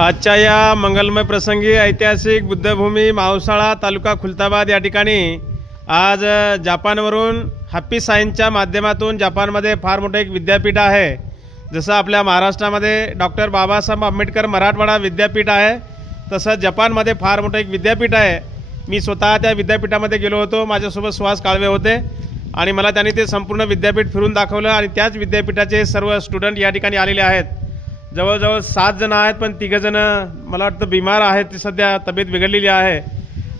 आजच्या या मंगलमय प्रसंगी ऐतिहासिक बुद्धभूमी मावसाळा तालुका खुलताबाद या ठिकाणी आज जपानवरून हॅपी सायन्सच्या माध्यमातून जपानमध्ये फार मोठं एक विद्यापीठ आहे। जसं आपल्या महाराष्ट्रामध्ये डॉक्टर बाबासाहेब आंबेडकर मराठवाडा विद्यापीठ आहे, तसं जपानमध्ये फार मोठं एक विद्यापीठ आहे। मी स्वतः त्या विद्यापीठामध्ये गेलो होतो, माझ्यासोबत सुहास काळवे होते आणि मला त्यांनी ते संपूर्ण विद्यापीठ फिरून दाखवलं आणि त्याच विद्यापीठाचे सर्व स्टुडंट या ठिकाणी आलेले आहेत। जवळजवळ 7 जण आहेत, पण 3 जण मला वाटतं बिमार आहेत, ती सध्या तब्येत बिघडलेली आहे।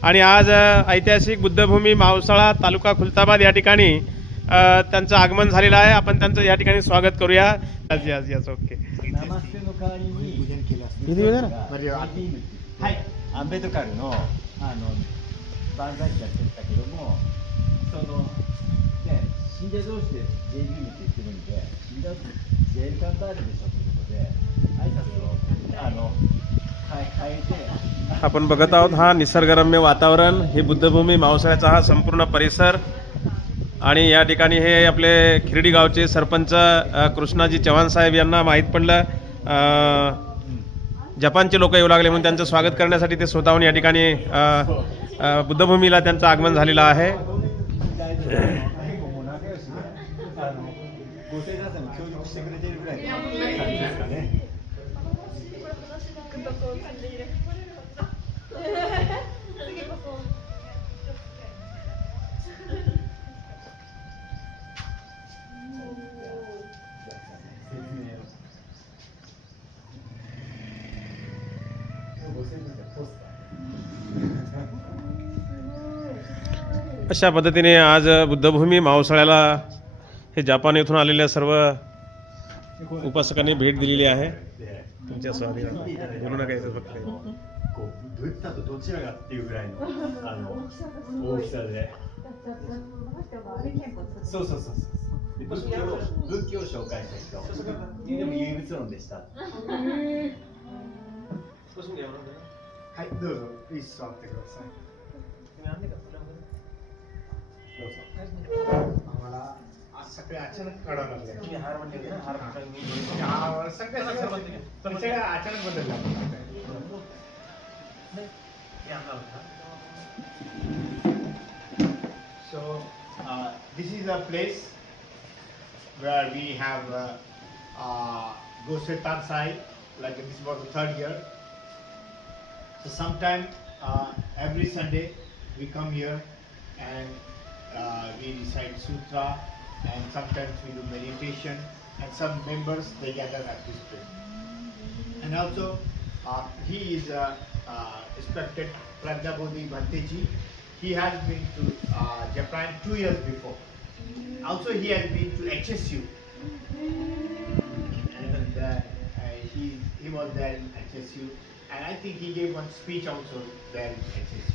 आणि आज ऐतिहासिक बुद्धभूमी मावसाळा तालुका खुलताबाद या ठिकाणी त्यांचं आगमन झालेलं आहे। आपण त्यांचं या ठिकाणी स्वागत करूया। Yes okay. はい、アンベドカルの万歳期やってたけども、そのね、信者同士で J リーグって言ってるんで、信者同士で J カンタールでしょということで、挨拶を変えて。आपण बघत आहोत हा निसर्गरम्य वातावरण, हे बुद्धभूमी मावसाळ्याचा हा संपूर्ण परिसर आणि या ठिकाणी हे आपले खिरडी गावचे सरपंच कृष्णाजी चव्हाण साहेब यांना माहीत पडलं जपानचे लोक येऊ लागले म्हणून त्यांचं स्वागत करण्यासाठी ते स्वतःहून या ठिकाणी बुद्धभूमीला त्यांचं आगमन झालेलं आहे। अशा पद्धतीने आज बुद्धभूमी मावसाळ्याला हे जपान येथून आलेल्या सर्व उपासकांनी भेट दिलेली आहे। तुमच्या स्वागत बोलू नका याचं फक्त आम्हाला सगळे अचानक कळायला लागले। तुम्ही हार म्हणले ना, हार सगळे अचानक बदलले। So this is a place where we have Gosetan Sai, like this was the 3rd year. So sometime every Sunday we come here and we recite sutra, and sometimes we do meditation, and some members they gather at this place. And also he is respected Prajnabodhi Bhanteji. He has been to Japan 2 years before. Also he has been to HSU, and he was there in HSU, and I think he gave one speech also there in HSU.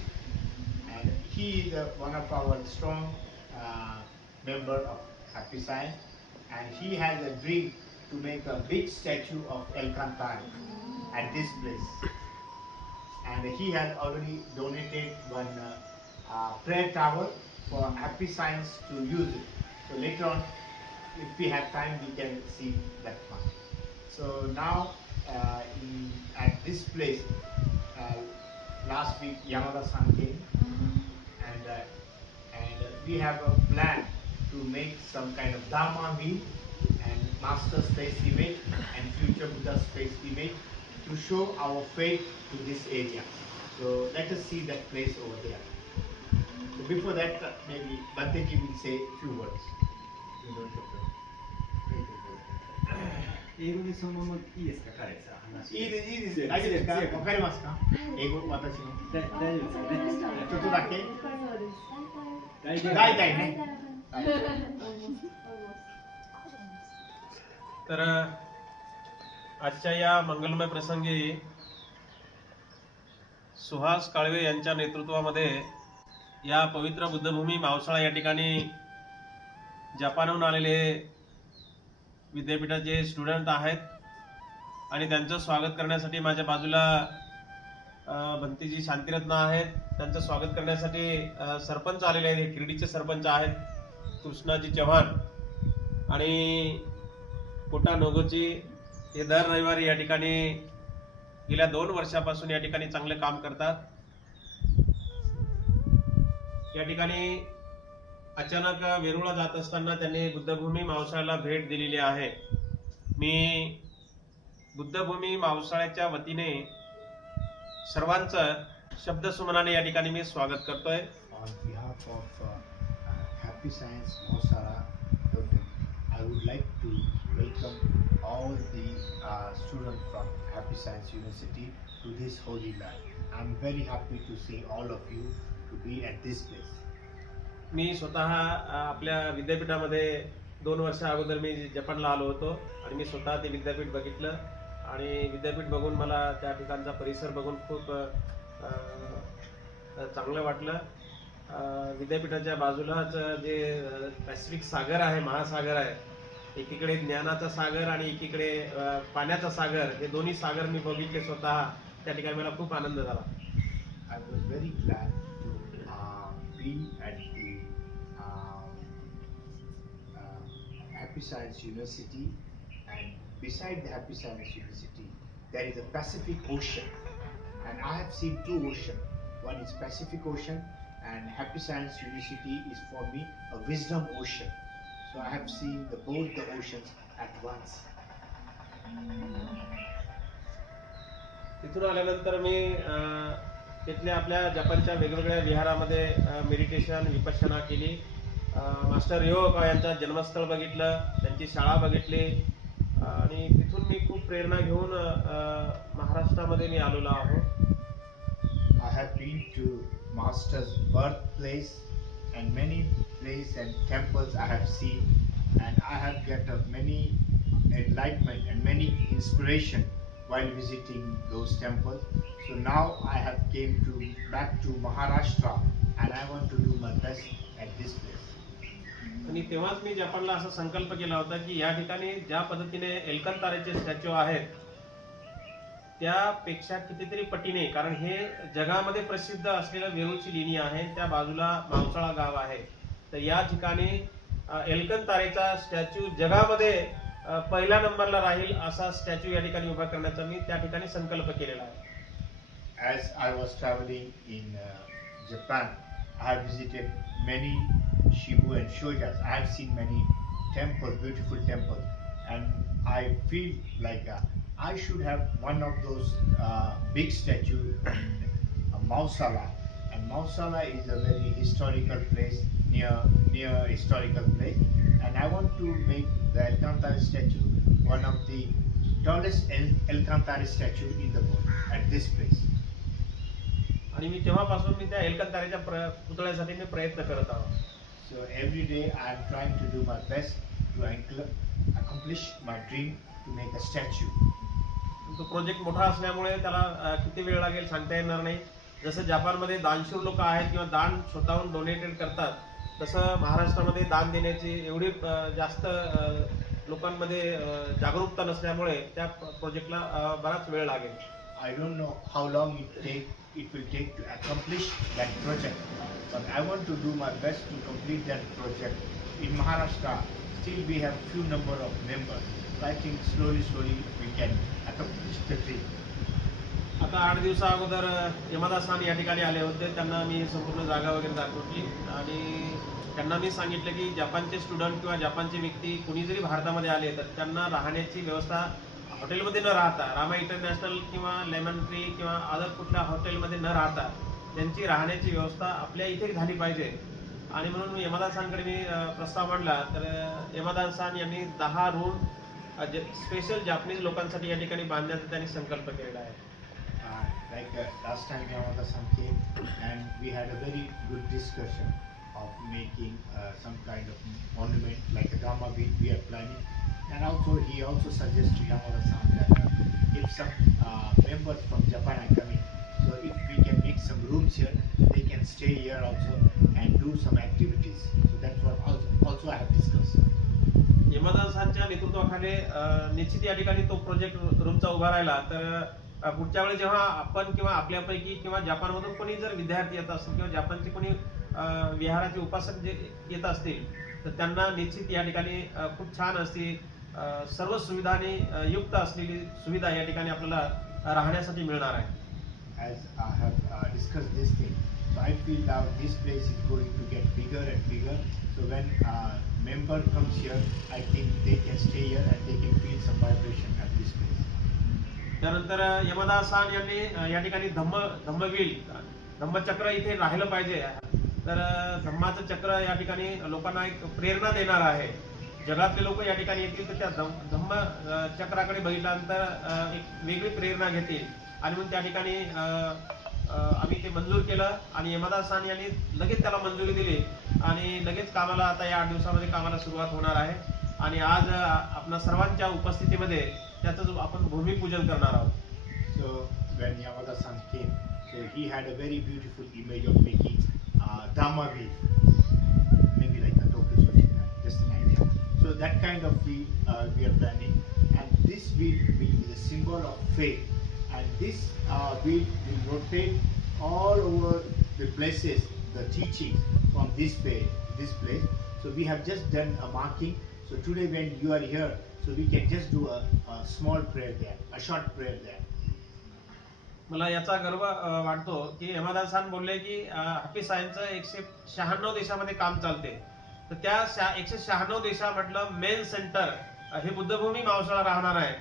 And he is one of our strong member of Happy Science, and he has a dream to make a big statue of Alcantara at this place. And he has already donated one prayer tower for Happy Science to use it. So later on, if we have time, we can see that one. So now at this place, last week Yamada-san came, and we have a plan to make some kind of Dharma wheel and Master space image and future Buddha space image to show our faith to this area. So let us see that place over there. So before that, maybe Bhanteji will say a few words. 英語でそのままいいですか、彼さ話。いいですよ。大丈夫ですか？わかりますか？英語私の。大丈夫ですかね。ちょっとだけ。大体ね。तर आजच्या या मंगलमय प्रसंगी सुहास काळवे यांच्या नेतृत्वामध्ये या पवित्र बुद्धभूमी मावसाळा या ठिकाणी जपानहून आलेले विद्यापीठाचे स्टुडंट आहेत आणि त्यांचं स्वागत करण्यासाठी माझ्या बाजूला भंतीजी शांतिरत्न आहेत। त्यांचं स्वागत करण्यासाठी सरपंच आलेले आहेत, खिरडीचे सरपंच आहेत कृष्णाजी चव्हाण आणि कोटा नोगोची हे दर रविवारी या ठिकाणी गेल्या 2 वर्षापासून या ठिकाणी चांगले काम करतात. या ठिकाणी अचानक वेरूळला जात असताना त्यांनी बुद्धभूमी मावसाळ्याला भेट दिलेली आहे. मी बुद्धभूमी मावसाळ्याच्या वतीने सर्वांचं शब्दसुमनाने या ठिकाणी मी स्वागत करतोय. On behalf of Happy Science Mausara, I would like to welcome all the students from Happy Science University to this holy land. I'm very happy to see all of you to be at this place. मी स्वतः आपल्या विद्यापीठामध्ये 2 वर्षा अगोदर मी जपानला आलो होतो आणि मी स्वतः ते विद्यापीठ बघितलं आणि विद्यापीठ बघून मला त्या ठिकाणचा परिसर बघून खूप चांगलं वाटलं. विद्यापीठाच्या बाजूलाच जे पॅसिफिक सागर आहे, महासागर आहे, एकीकडे ज्ञानाचा सागर आणि एकीकडे पाण्याचा सागर, हे दोन्ही सागर मी बघितले स्वतः. त्या ठिकाणी मला खूप आनंद झाला. I was very glad to be at the Happy Science University, and beside the Happy Science University there is a Pacific Ocean, and I have seen 2 oceans. One is Pacific Ocean, and Happy Science University is for me a wisdom ocean. So I have seen both the oceans at once. तिथून आल्यानंतर मी तिथल्या आपल्या जपानच्या वेगवेगळ्या विहारामध्ये meditation Vipassana केली. Master रिओका यांचा जन्मस्थळ बघितलं, त्यांची शाळा बघितली आणि तिथून मी खूप प्रेरणा घेऊन महाराष्ट्रामध्ये मी आलेलो आहो. I have been to Master's birthplace, and many places and temples I have seen, and I have get many enlightenment and many inspiration while visiting those temples. So now I have came back to Maharashtra, and I want to do my best at this place. आणि तेव्हाच मी जपानला असा संकल्प केला होता की या ठिकाणी ज्या पद्धतीने एल्कंतारेचे स्टॅच्यू आहेत त्यापेक्षा कितीतरी पटीने, कारण हे जगामध्ये प्रसिद्ध असलेलं वेरूळची लेणी आहे, त्या बाजूला मावसाळा गाव आहे, तर या ठिकाणी एल्कंतारेचा स्टॅच्यू जगामध्ये पहिल्या नंबरला राहील असा स्टॅच्यू या ठिकाणी उभा करण्याचा मी त्या ठिकाणी संकल्प केलेला आहे. As I was traveling in Japan, I have visited many Shibu and Shojas. I have seen many temples, beautiful temples, and I feel like I should have one of those big statues in Mausala. And Mausala is a very historical place, near historical place. And I want to make the Alcantara statue one of the tallest Alcantara statue in the world at this place. आणि मी तेव्हापासून मी त्या एल्कंतारेच्या पुतळ्यासाठी मी प्रयत्न करत आहोत. So every day I am trying to do my best to accomplish my dream to make a statue. तो project मोठा असल्यामुळे त्याला किती वेळ लागेल सांगता येणार नाही. जसं जपानमध्ये दानशूर लोक आहेत किंवा दान स्वतःहून डोनेटेड करतात, तसं महाराष्ट्रामध्ये दान देण्याची एवढी जास्त लोकांमध्ये जागरूकता नसल्यामुळे त्या प्रोजेक्टला बराच वेळ लागेल. I don't know how long it will take to accomplish that project, but I want to do my best to complete that project. In Maharashtra, still we have few number of members, so I think slowly we can accomplish the dream. आता 8 दिवसा अगोदर यमादा-सान या ठिकाणी आले होते. त्यांना मी ही संपूर्ण जागा वगैरे दाखवली आणि त्यांना मी सांगितलं की जपानचे स्टुडंट किंवा जपानचे व्यक्ती कुणी जरी भारतामध्ये आले तर त्यांना राहण्याची व्यवस्था हॉटेलमध्ये न राहता, रामा इंटरनॅशनल किंवा लेमन ट्री किंवा अदर कुठल्या हॉटेलमध्ये न राहता त्यांची राहण्याची व्यवस्था आपल्या इथे झाली पाहिजे. आणि म्हणून यमादा-सानकडे मी प्रस्ताव मांडला, तर यमादा-सान यांनी 10 रूम स्पेशल जापनीज लोकांसाठी या ठिकाणी बांधण्याचा त्यांनी संकल्प केलेला आहे. Like last time Yamada-san came, and we had a very good discussion of making some kind of monument like a Gamma Beach we are planning. And also he also suggests to Yamada-san that if some members from Japan are coming, so if we can make some rooms here, they can stay here also and do some activities. So that's what also I have discussed. यमादा-सानच्या नेतृत्वाखाली निश्चित या ठिकाणी तो project रूमचा उभा राहिला तर पुढच्या वेळी जेव्हा आपण किंवा आपल्यापैकी किंवा जपानमधून कोणी जर विद्यार्थी येत असतील किंवा जपानचे कोणी विहाराचे उपासक जे येत असतील तर त्यांना निश्चित या ठिकाणी खूप छान असते सर्व सुविधांनी युक्त असलेली सुविधा या ठिकाणी आपल्याला राहण्यासाठी मिळणार आहे. As I have discussed this thing, so I feel now this place is going to get bigger and bigger. So when member comes here, I think they can stay here and they can feel some vibration at this place. त्यानंतर यमदास San यांनी या ठिकाणी धम्मचक्र इथे राहिलं पाहिजे. तर धम्माचं चक्र या ठिकाणी लोकांना एक प्रेरणा देणार आहे. जगातले लोक या ठिकाणी येतील तर त्या धम्म चक्राकडे बघितल्यानंतर एक वेगळी प्रेरणा घेतील आणि मग त्या ठिकाणी आम्ही ते मंजूर केलं आणि यमदास सान यांनी लगेच त्याला मंजुरी दिली आणि लगेच कामाला आता या 8 दिवसामध्ये कामाला सुरुवात होणार आहे. आणि आज आपल्या सर्वांच्या उपस्थितीमध्ये त्याचं आपण भूमिपूजन करणार आहोत. So when Yamada-san came, so he had a very beautiful image of making Dhamma wheel, maybe like a Tokyo Soshina, just an idea. So that kind of wheel we are planning, and this wheel will be the symbol of faith, and this wheel will rotate all over the places, the teachings from this place. So we have just done a marking. So today when you are here, so we can just do a small prayer there, a short prayer there. मला याचा गर्व वाटतो की यमदास San बोलले की हाफिज साहेबचं 196 देशामध्ये काम चालते. तर त्या 196 देशामधलं मेन सेंटर हे बुद्धभूमी मावसाळा राहणार आहे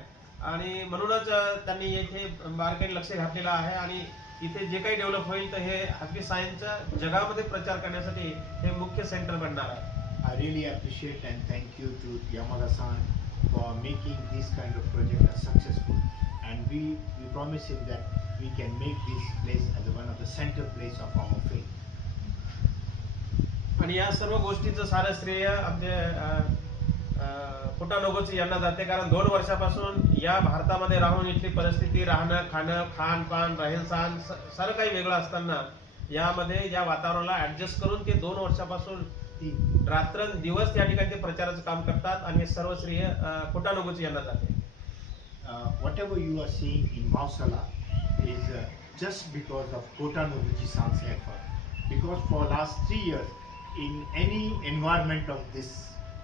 आणि म्हणूनच त्यांनी येथे बारकाईने लक्ष घातलेलं आहे आणि इथे जे काही डेव्हलप होईल तर हे हाफिज साहेबचा जगामध्ये प्रचार करण्यासाठी हे मुख्य सेंटर बनणार आहे. I really appreciate and thank you to Yamada-san for making this kind of project as successful, and we promise him that we can make this place as one of the center place of our faith. आणि या सर्व गोष्टीचं सारं श्रेय आमचे कोटानोगोची यांना जाते, कारण 2 वर्षापासून या भारतामध्ये राहून इथली परिस्थिती, राहणं, खाणं, खानपान, राहणसहान सारं काही वेगळं असताना यामध्ये या वातावरणाला ऍडजस्ट करून ते 2 वर्षापासून रात्रंदिवस या ठिकाणी ते प्रचाराचं काम करतात आणि हे सर्व श्रेय कोटानोगोची यांना जाते. Whatever you are seeing in Mausala is just because of Kota Noguchi-san's effort. Because for last 3 years, in any environment of this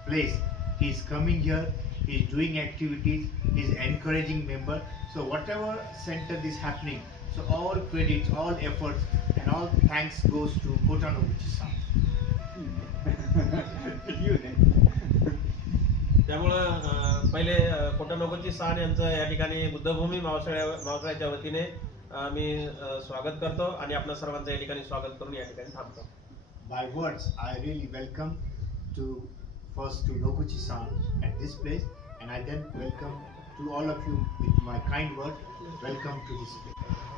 place, he is coming here, he is doing activities, he is encouraging members. So whatever center is happening, so all credits, all efforts, and all thanks goes to Kota Noguchi-san. त्यामुळं पहिले कोटानोगोची San यांचं या ठिकाणी बुद्धभूमी मावसाळ्याच्या वतीने मी स्वागत करतो आणि आपल्या सर्वांचं या ठिकाणी स्वागत करून या ठिकाणी थांबतो. By words, I really welcome first to Noguchi-san at this place, and I then welcome to all of you with my kind word. Welcome to this place.